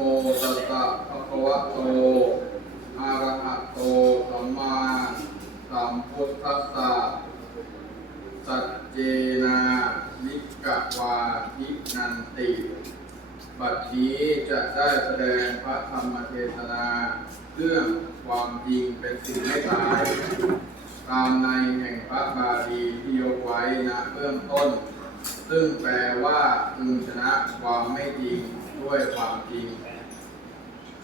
โมตัสสะภะคะวะโตอะระหะโตสัมมาสัมพุทธัสสะสัจเจนานิกะวาทินันติ บัดนี้จะได้แสดงพระธรรมเทศนาเรื่องความจริงเป็นสิ่งไม่ตาย ตามในแห่งพระบาลีที่ยกไว้ณเบื้องต้น ซึ่งแปลว่าพึงชนะความไม่จริงด้วยความจริง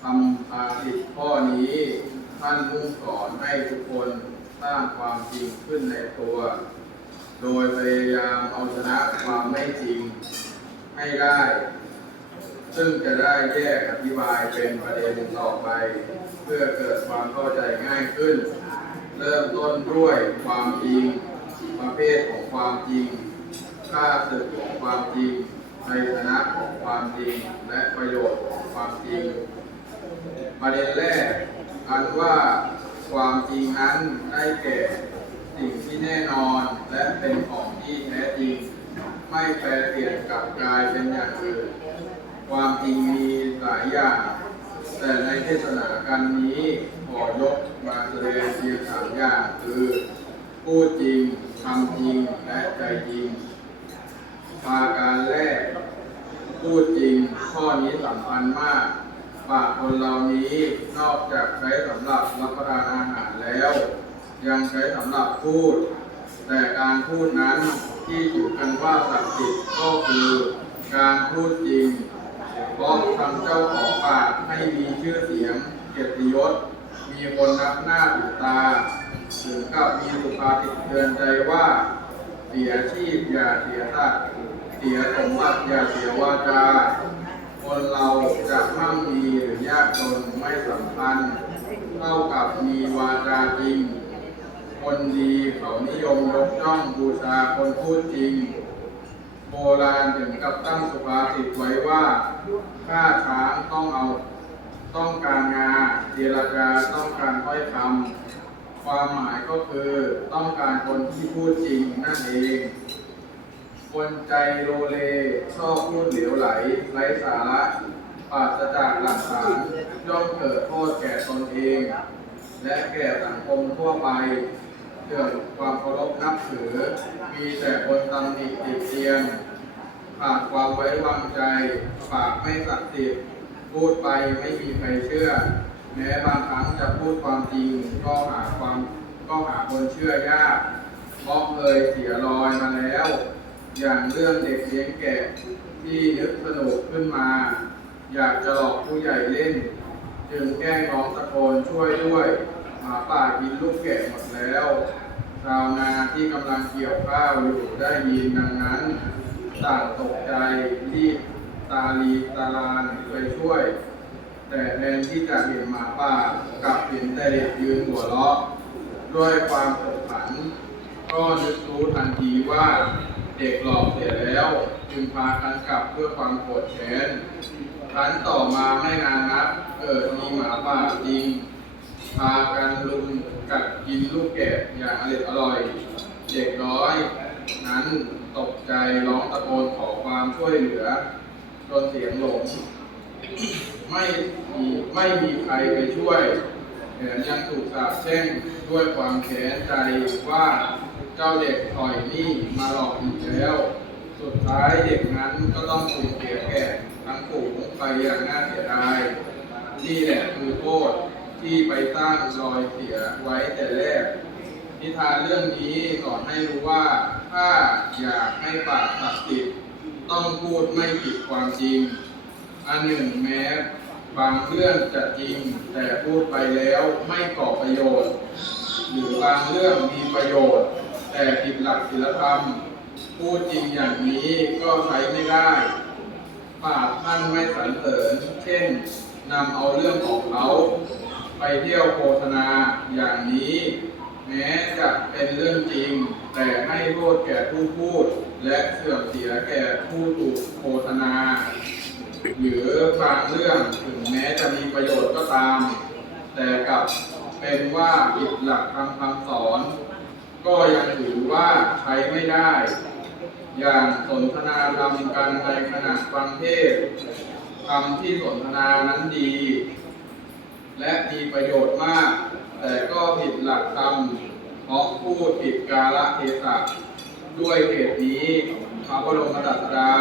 คำอาสิทข้อนี้ ท่านมุ่งสอนให้ทุกคนสร้างความจริงขึ้นในตัว โดยพยายามเอาชนะความไม่จริงให้ได้ ซึ่งจะได้แยกอธิบายเป็นประเด็นต่อไป เพื่อเกิดความเข้าใจง่ายขึ้น เริ่มต้นด้วยความจริงประเภทของความจริงค่าศึกของความจริงในชนะของความจริงและประโยชน์ของความจริง ประเด็นแรก อันว่าความจริงนั้นได้แก่สิ่งที่แน่นอนและเป็นของที่แท้จริง ไม่แปรเปลี่ยนกับกลายเป็นอย่างอื่น ความจริงมีหลายอย่าง แต่ในเทศนาการนี้ขอยกมาแสดงเพียงสามอย่างคือพูดจริงทำจริงและใจจริงปาการแรก พูดจริงข้อนี้สำคัญมาก ปากคนเรานี้นอกจากใช้สำหรับรับประทานอาหารแล้ว ยังใช้สำหรับพูด แต่การพูดนั้นที่ถือกันว่าศักดิ์สิทธิ์ก็คือการพูดจริงเพราะทำเจ้าของปากให้มีชื่อเสียงเกียรติยศ มีคนนับหน้าถือตาถึงกับมีสุภาษิตเตือนใจว่า เสียชีพอย่าเสียสัตว์เสียสมบัติอย่าเสียวาจา คนเราจะมั่งมีหรือยากจนไม่สำคัญเท่ากับมีวาจาจริง คนดีเขานิยมยกย่องบูชาคนพูดจริง โบราณถึงกับตั้งสุภาษิตไว้ว่าฆ่าช้างต้องเอาต้องการงาเจรจาต้องการถ้อยคำความหมายก็คือต้องการคนที่พูดจริงนั่นเอง คนใจโลเล ชอบพูดเหลวไหล ไร้สาระปราศจากหลักฐานย่อมเกิดโทษแก่ตนเอง และแก่สังคมทั่วไปเกิดความเคารพนับถือ มีแต่คนตำหนิติเตียนขาดความไว้วางใจ ปากไม่สัตย์สิทธิ์พูดไปไม่มีใครเชื่อ แม้บางครั้งจะพูดความจริง ก็หาความก็หาคนเชื่อยากเพราะเคยเสียรอยมาแล้ว อย่างเรื่องเด็กเลี้ยงแกะที่นึกสนุกขึ้นมา อยากจะหลอกผู้ใหญ่เล่น จึงแกล้งน้องตะโกนช่วยด้วยหมาป่ากินลูกแกะหมดแล้วชาวนาที่กำลังเกี่ยวข้าวอยู่ได้ยินดังนั้นต่างตกใจรีบตาลีตาลานไปช่วย แต่แทนที่จะเห็นหมาป่ากลับเห็นแต่เด็กยืนหัวเราะด้วยความขบขัน ก็นึกรู้ทันทีว่า เด็กหลอกเสียแล้ว จึงพากันกลับเพื่อความโกรธแค้นครั้นต่อมาไม่นานนักเกิดมีหมาป่าจริง พากันลุมกัดกินลูกแกะอย่างอร่อยอร่อย เด็กน้อย นั้นตกใจร้องตะโกนขอความช่วยเหลือจนเสียงหลงไม่มีไม่มีใครไปช่วยแถมยังถูกสาปแช่งด้วยความแค้นใจว่า เจ้าเด็กถอยหนี่มาหลอกอีกแล้ว สุดท้ายเด็กนั้นก็ต้องสูญเสียแก่ทั้งฝูงไปอย่างน่าเสียดาย นี่แหละคือโทษที่ไปสร้างรอยเสียไว้แต่แรก นิทานเรื่องนี้สอนให้รู้ว่า ถ้าอยากให้ปากศักดิ์สิทธิ์ต้องพูดไม่ผิดความจริง อันหนึ่งแม้บางเรื่องจะจริงแต่พูดไปแล้วไม่ก่อประโยชน์ หรือบางเรื่องมีประโยชน์ แต่ผิดหลักศีลธรรม พูดจริงอย่างนี้ก็ใช้ไม่ได้ ปากท่านไม่สรรเสริญ เช่นนำเอาเรื่องของเขาไปเที่ยวโฆษณาอย่างนี้ แม้จะเป็นเรื่องจริง แต่ให้โทษแก่ผู้พูด และเสื่อมเสียแก่ผู้ถูกโฆษณา หรือบางเรื่องถึงแม้จะมีประโยชน์ก็ตาม แต่กลับเป็นว่าผิดหลักทางคำสอน ก็ยังถือว่าใช้ไม่ได้ อย่างสนทนาธรรมกันในขณะฟังเทศคำที่สนทนานั้นดี และมีประโยชน์มาก แต่ก็ผิดหลักธรรมเพราะพูดผิดกาลเทศะด้วยเหตุนี้พระบรมศาสดา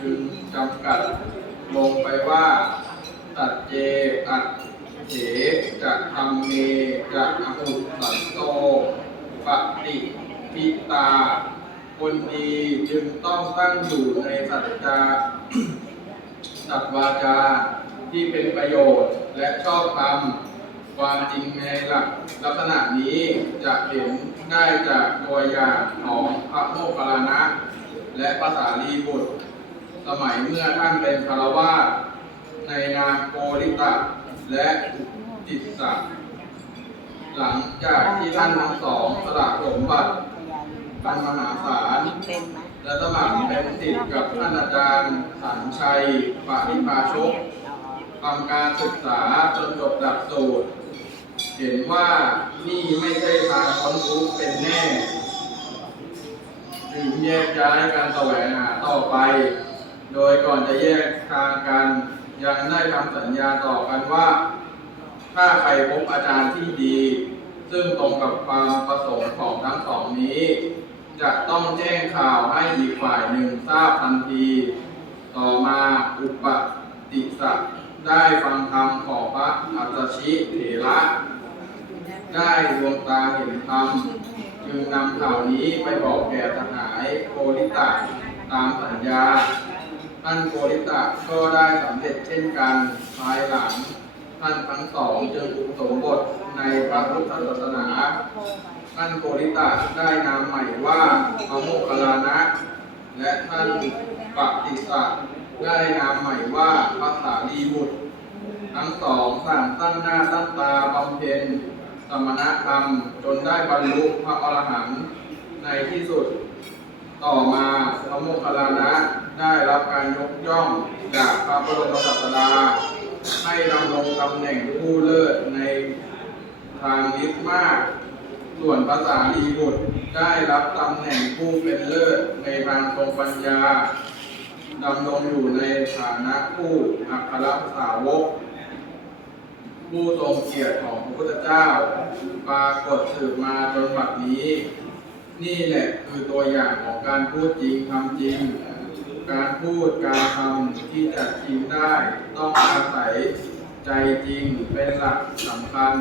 จึงจำกัดลงไปว่า ตัดเจตัดเถจะทำเมจะอหุสันโต ปฏิปิตา คนดีจึงต้องตั้งอยู่ในสัจจาสัตวาจาที่เป็นประโยชน์และชอบธรรมความจริงในหลักลักษณะนี้จะเห็นได้จากตัวอย่างของพระโมคคัลลานะ และภาษาลีบุตร สมัยเมื่อท่านเป็นคารวาสในนามโกริตะและจิตสะ หลังจากที่ท่านทั้งสองสละสมบัติกันมหาศาลและสมัครเป็นศิษย์กับท่านอาจารย์สันชัยปาริพาชกทำการศึกษาจนจบหลักสูตร เห็นว่านี่ไม่ใช่ทางพ้นทุกเป็นแน่จึงแยกย้ายกันแสวงหาต่อไป โดยก่อนจะแยกทางกันยังได้ทำสัญญาต่อกันว่า ถ้าใครพบอาจารย์ที่ดี ซึ่งตรงกับความประสงค์ของทั้งสองนี้ จะต้องแจ้งข่าวให้อีกฝ่ายหนึ่งทราบทันที ต่อมาอุปติสสะได้ฟังธรรมของพระอัสสชิเถระได้ดวงตาเห็นธรรมจึงนำข่าวนี้ไปบอกแก่ทหายโกริตะตามสัญญาท่านโกริตะก็ได้สำเร็จเช่นกันภายหลัง ท่านทั้งสองจึงอุปสมบทในพระพุทธศาสนาท่านโกริตะได้นามใหม่ว่าพระโมคคัลลานะ และท่านปฏิสัตได้นามใหม่ว่าพระสารีบุตร ทั้งสองต่างตั้งหน้าตั้งตาบำเพ็ญสมณธรรมจนได้บรรลุพระอรหันต์ในที่สุด ต่อมาพระโมคคัลลานะได้รับการยกย่องจากพระบรมศาสดา ให้ดำรงตำแหน่งผู้เลิศในทางนิพมาก ส่วนภาษาลีบุตรได้รับตำแหน่งผู้เป็นเลิศในทางทรงปัญญาดำรงอยู่ในฐานะผู้อัครสาวก ผู้ทรงเกียรติของพระพุทธเจ้า ปรากฏสืบมาจนบัดนี้ นี่แหละคือตัวอย่างของการพูดจริงทำจริง การพูดการทำที่จะจริงได้ ต้องอาศัยใจจริงเป็นหลักสำคัญ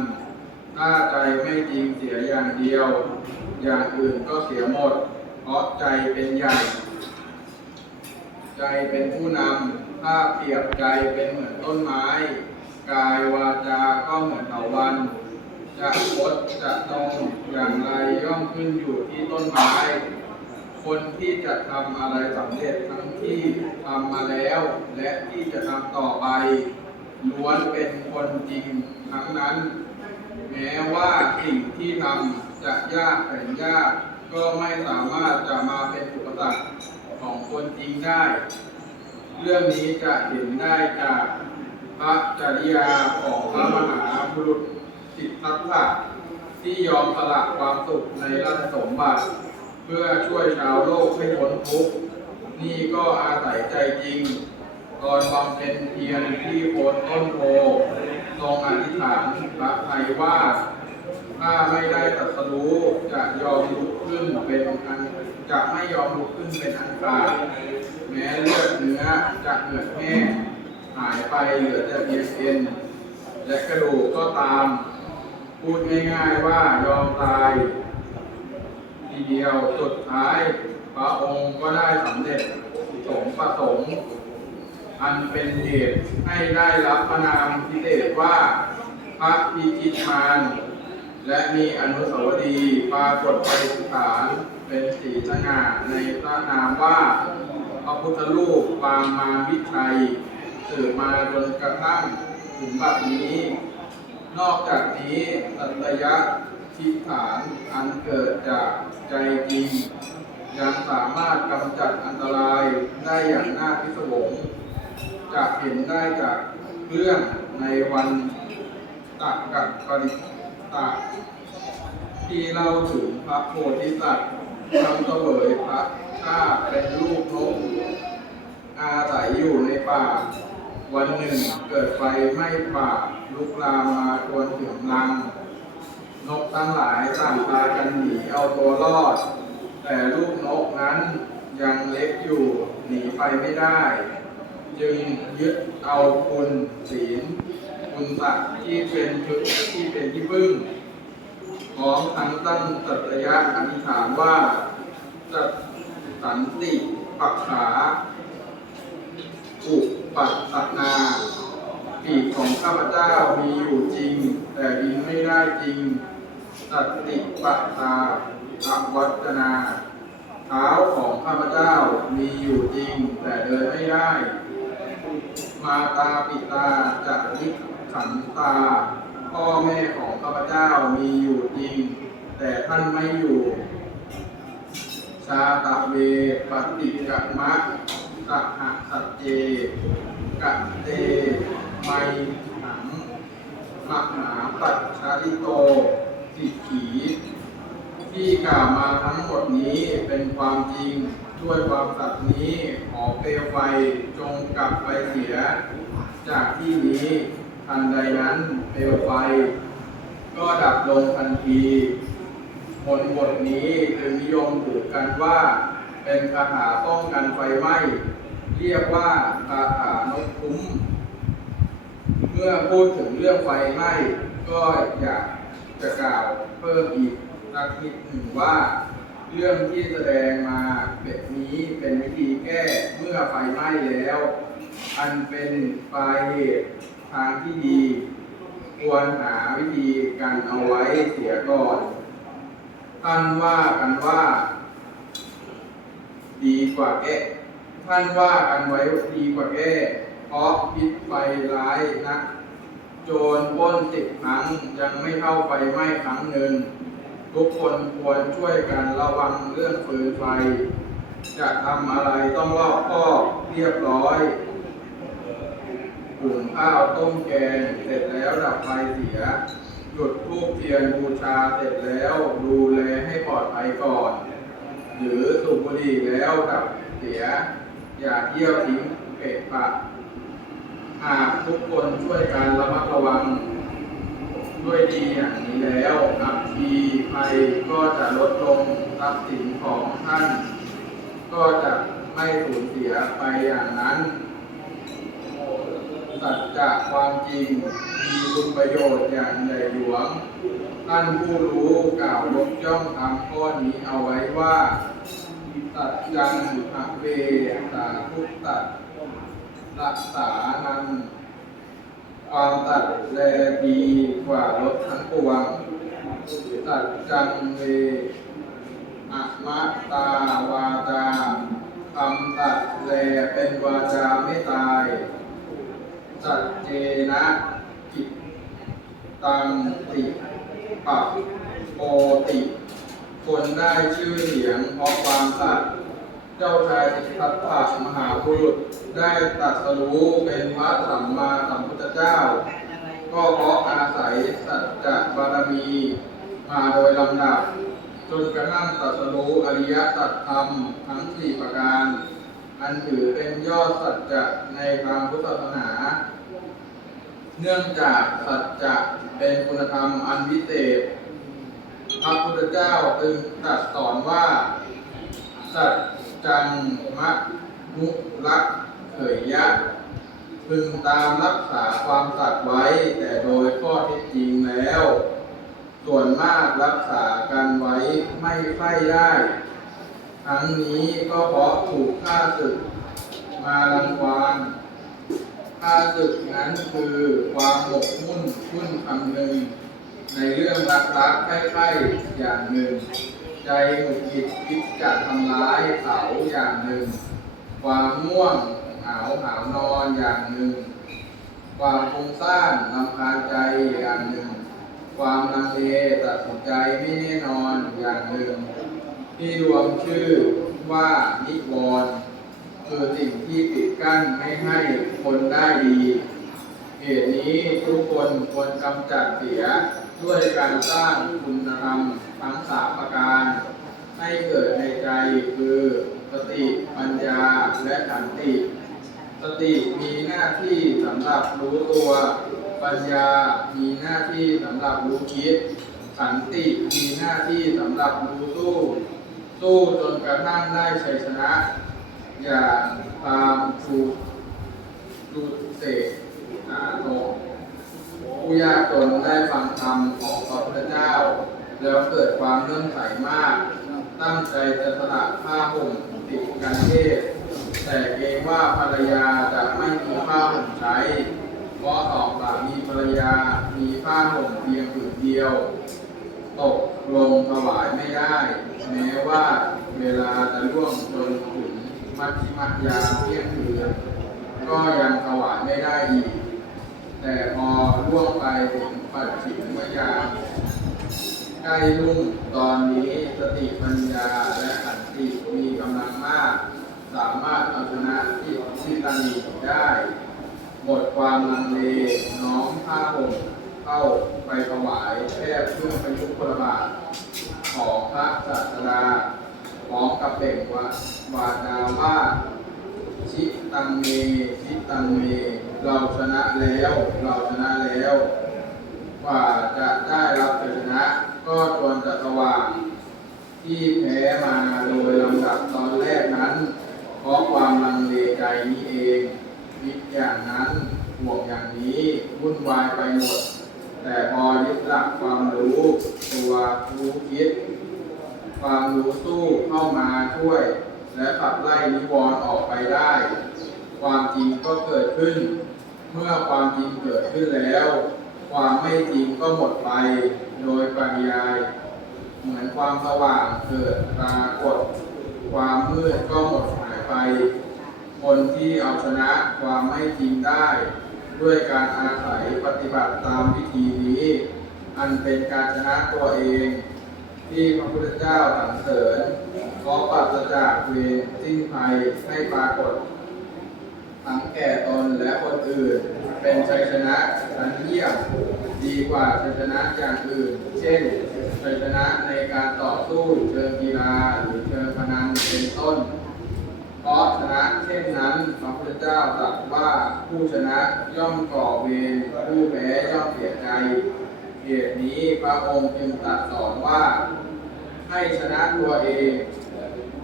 ถ้าใจไม่จริงเสียอย่างเดียว อย่างอื่นก็เสียหมด เพราะใจเป็นใหญ่ ใจเป็นผู้นำถ้าเปรียบใจเป็นเหมือนต้นไม้ กายวาจาก็เหมือนเถาวันจะคดจะตรงอย่างไรย่อมขึ้นอยู่ที่ต้นไม้ คนที่จะทำอะไรสำเร็จทั้งที่ทำมาแล้ว และที่จะทำต่อไปล้วนเป็นคนจริงทั้งนั้น แม้ว่าสิ่งที่ทำจะยากแสนยากก็ไม่สามารถจะมาเป็นอุปสรรคของคนจริงได้ เรื่องนี้จะเห็นได้จากพระจริยาของพระมหาบุรุษสิทธัตถะที่ยอมสละความสุขในราชสมบัติ พื่อช่วยชาวโลกให้พ้นทุกข์นี่ก็อาศัยใจจริง ตอนบำเพ็ญเพียรที่โคนต้นโพทรงอธิษฐานพระไทยว่า ถ้าไม่ได้ตรัสรู้จะยอมลุกขึ้นเป็นอันจะไม่ยอมลุกขึ้นเป็นอันขาดแม้เลือดเนื้อจะเหือดแห้หายไปเหลือแต่เพียงเอ็นและกระดูกก็ตาม พูดง่ายๆว่ายอมตาย ทีเดียวสุดท้ายพระองค์ก็ได้สำเร็จสมประสงค์ อันเป็นเหตุให้ได้รับพระนามพิเศษว่าพระพิชิตมารและมีอนุสาวรีย์ปรากฏไปฐานเป็นสีสง่าในพระนามว่าพระพุทธรูปปางมารวิชัยสืบมาจนกระทั่งถึงบัดนี้ นอกจากนี้สัตยะ ทิฏฐานอันเกิดจากใจจริงยังสามารถกำจัดอันตรายได้อย่างน่าพิศวงจะเห็นได้จากเรื่องในวันตักกับปริตตะที่เล่าถึงพระโพธิสัตว์ทำเสวยพระชาเป็นลูกนกอาศัยอยู่ในป่า วันหนึ่งเกิดไฟไหม้ป่าลุกลามมาจนถึงรัง นกทั้งหลายต่างพากันหนีเอาตัวรอด แต่ลูกนกนั้นยังเล็กอยู่หนีไปไม่ได้ จึงยึดเอาคุณศีลคุณศักดิ์ที่เป็นจุดที่เป็นที่พึ่งพร้อมทั้งตั้งสัตยะอธิษฐานว่าจะสันติปักขาอุปัตตนา ปีของข้าพเจ้ามีอยู่จริง แต่บินไม่ได้จริง สัตติปัตาอวัจนาเท้าของข้าพเจ้ามีอยู่จริง แต่เดินไม่ได้ มาตาปิตาจะลิขันตา พ่อแม่ของข้าพเจ้ามีอยู่จริง แต่ท่านไม่อยู่ชาตะเวปฏิกะมะสหสัจเจกะเต ไมหังมหาปัจชาลิโตสิกขี ที่กล่าวมาทั้งหมดนี้เป็นความจริงด้วยความสัตย์นี้ขอเปลวไฟจงกลับไปเสีย จากที่นี้ทันใดนั้นเปลวไฟ ก็ดับลงทันทีบทบทนี้จึงนิยมถือกันว่า เป็นคาถาป้องกันไฟไหม้ เรียกว่าคาถานกคุ้ม มื่อพูดถึงเรื่องไฟไหม้ก็อยากจะกล่าวเพิ่มอีกสักนิดหนึ่งว่า เรื่องที่แสดงมาแบบนี้เป็นวิธีแก้เมื่อไฟไหม้แล้ว อันเป็นปลายเหตุทางที่ดี ควรหาวิธีกันเอาไว้เสียก่อนท่านว่ากันว่า ดีกว่าแก้ท่านว่ากันไว้ดีกว่าแก้ เพราะพิษไฟร้ายนะโจรปล้นสิบครั้งยังไม่เท่าไฟไหม้ครั้งหนึ่ง ทุกคนควรช่วยกันระวังเรื่องฟืนไฟ จะทำอะไรต้องรอบคอบเรียบร้อยหุงข้าวต้มแกงเสร็จแล้วดับไฟเสีย หยุดทูบเทียนบูชาเสร็จแล้วดูแลให้ปลอดภัยก่อน หรือสูบบุหรี่แล้วดับเสีย อย่าเที่ยวทิ้งเปะปะ หากทุกคนช่วยกันระมัดระวัง ด้วยดีอย่างนี้แล้วอัคคีภัยก็จะลดลงทรัพย์สินของท่าน ก็จะไม่สูญเสียไปอย่างนั้นสัจจะความจริงมีคุณประโยชน์อย่างใหญ่หลวง ท่านผู้รู้กล่าวยกย่องทำข้อนี้เอาไว้ว่าสัจจังหะเวสาทุกตัด รักษานันความตัดแลดีกว่ารถทั้งปวงตัดจังเวอะมะตาวาจาคำตัดแลเป็นวาจาไม่ตายสัจเจนะกิตตังติปัปโปติ คนได้ชื่อเสียงเพราะความสัต เจ้าชายสิทธัตถะมหาบุรุษได้ตรัสรู้เป็นพระสัมมาสัมพุทธเจ้า ก็เพราะอาศัยสัจจะบารมี มาโดยลำดับ จนกระทั่งตรัสรู้อริยสัจธรรมทั้งสี่ประการ อันถือเป็นยอดสัจจะในทางพุทธศาสนา เนื่องจากสัจจะเป็นคุณธรรมอันวิเศษพระพุทธเจ้าจึงตรัสสอนว่าสัจ จังมะมุรักเขยยะ พึงตามรักษาความสัตย์ไว้ แต่โดยข้อเท็จจริงแล้ว ส่วนมากรักษากันไว้ไม่ใคร่ได้ ทั้งนี้ก็เพราะถูกฆ่าศึกมารังควานฆ่าศึกนั้นคือความหมกมุ่นคุ้นคำหนึ่งในเรื่องรักๆใกล้ๆอย่างหนึ่ง ใจหงุดหงิดคิดจะทำร้ายเขาอย่างหนึ่ง ความง่วงหาวหาวนอนอย่างหนึ่ง ความฟุ้งซ่านลำคาญใจอย่างหนึ่ง ความลังเลตัดสินใจไม่แน่นอนอย่างหนึ่ง ที่รวมชื่อว่านิวรณ์คือสิ่งที่ปิดกั้นไม่ให้คนได้ดี เหตุนี้ทุกคนควรกำจัดเสีย ด้วยการสร้างคุณธรรมทั้งสามประการ ให้เกิดในใจคือสติปัญญาและขันติ สติมีหน้าที่สำหรับรู้ตัว ปัญญามีหน้าที่สำหรับรู้คิด ขันติมีหน้าที่สำหรับรู้สู้สู้จนกระทั่งได้ชัยชนะ อย่างตามสูตรดูเสกอาโต ผู้ยากจนได้ฟังธรรมของพระพุทธเจ้า แล้วเกิดความเลื่อมใสมาก ตั้งใจจะสละผ้าห่มติดกันเทศแต่เกรงว่าภรรยาจะไม่มีผ้าห่มใช้เพราะสองสามีภรรยามีผ้าห่มเพียงผืนเดียว ตกลงถวายไม่ได้ แม้ว่าเวลาจะล่วงจนถึงมัชฌิมัยาเที่ยงคืนก็ยังถวายไม่ได้อีก แต่พอล่วงไปถึงปัจฉิมยามใกล้รุ่งตอนนี้สติปัญญาและขันติมีกำลังมาก สามารถเอาชนะที่ที่ตันีได้ หมดความลังเลน้อมผ้าห่มเข้าไปถวายแทบเครื่องประยุกต์พลบาทของพระศาสดาพร้อมกับเป่งว่าวาดาว่า ชิตังเมชิตังเม เราชนะแล้ว เราชนะแล้วกว่าจะได้รับชัยชนะ ก็ควรจะสว่างที่แพ้มาโดยลำดับตอนแรกนั้น เพราะความลังเลใจนี้เองคิดอย่างนั้นห่วงอย่างนี้วุ่นวายไปหมด แต่พอยึดหลักความรู้ ตัวรู้คิด ความรู้สู้เข้ามาช่วย และขับไล่นิวรณ์ออกไปได้ ความจริงก็เกิดขึ้น เมื่อความจริงเกิดขึ้นแล้ว ความไม่จริงก็หมดไปโดยปริยาย เหมือนความสว่างเกิดปรากฏ ความมืดก็หมดหายไป คนที่เอาชนะความไม่จริงได้ ด้วยการอาศัยปฏิบัติตามวิธีนี้ อันเป็นการชนะตัวเอง ที่พระพุทธเจ้าสรรเสริญเพราะปราศจากเวรสิ้นภัยให้ปรากฏทั้งแก่ตนและ เป็นชัยชนะชั้นเยี่ยมดีกว่าชัยชนะอย่างอื่น เช่นชัยชนะในการต่อสู้เชิงกีฬาหรือเชิงพนันเป็นต้น เพราะชนะเช่นนั้นพระพุทธเจ้าตรัสว่าผู้ชนะย่อมก่อเวรผู้แพ้ย่อมเสียใจเหตุนี้พระองค์จึงตรัสสอนว่า ให้ชนะตัวเอง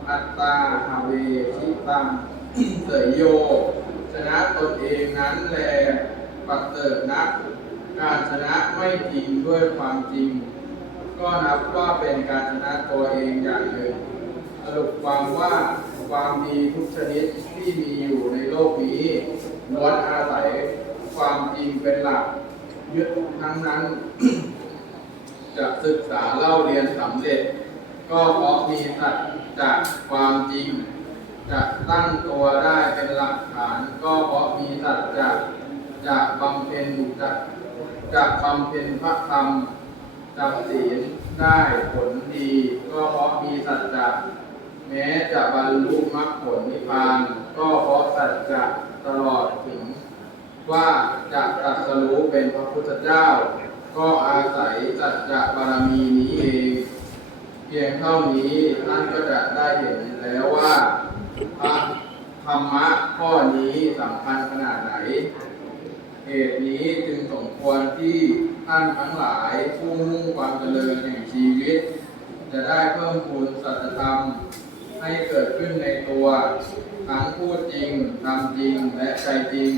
อัตตาหาเวชิตังเสยโย ชนะตนเองนั้นแลปัดเติดนัก การชนะไม่จริงด้วยความจริง ก็นับว่าเป็นการชนะตัวเองอย่างหนึ่งสรุปความว่าความดีทุกชนิดที่มีอยู่ในโลกนี้ล้วนอาศัยความจริงเป็นหลักยึดทั้งนั้น จะศึกษาเล่าเรียนสำเร็จ ก็เพราะมีสัจจากความจริง จะตั้งตัวได้เป็นหลักฐานก็เพราะมีสัจจะจะบำเพ็ญจะจะบำเพ็ญพระธรรมจำศีลได้ผลดี ก็เพราะมีสัจจะแม้จะบรรลุมรรคผลนิพพาน ก็เพราะสัจจะตลอดถึง ว่าจะตรัสรู้เป็นพระพุทธเจ้า ก็อาศัยสัจจะบารมีนี้เอง เพียงเท่านี้ท่านก็จะได้เห็นแล้วว่า พระธรรมะข้อนี้สำคัญขนาดไหน เหตุนี้จึงสมควรที่ท่านทั้งหลายผู้มุ่งความเจริญแห่งชีวิต จะได้เพิ่มพูนสัจธรรมให้เกิดขึ้นในตัวทั้งพูดจริงทำจริงและใจจริง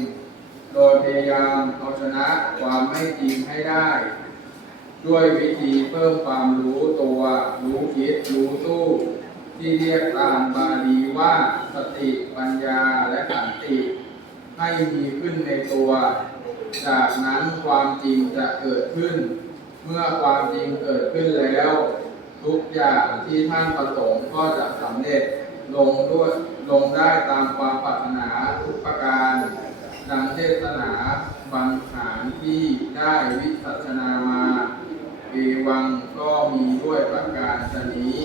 โดยพยายามเอาชนะความไม่จริงให้ได้ ด้วยวิธีเพิ่มความรู้ตัว รู้คิด รู้สู้ ที่เรียกตามบาลีว่าสติปัญญาและขันติให้มีขึ้นในตัว จากนั้นความจริงจะเกิดขึ้น เมื่อความจริงเกิดขึ้นแล้ว ทุกอย่างที่ท่านประสงค์ก็จะสำเร็จลงด้วยลงได้ตามความปรารถนาทุกประการ ดังเทศนาบางฐานที่ได้วิสัชนามาเอวังก็มีด้วยประการชนี้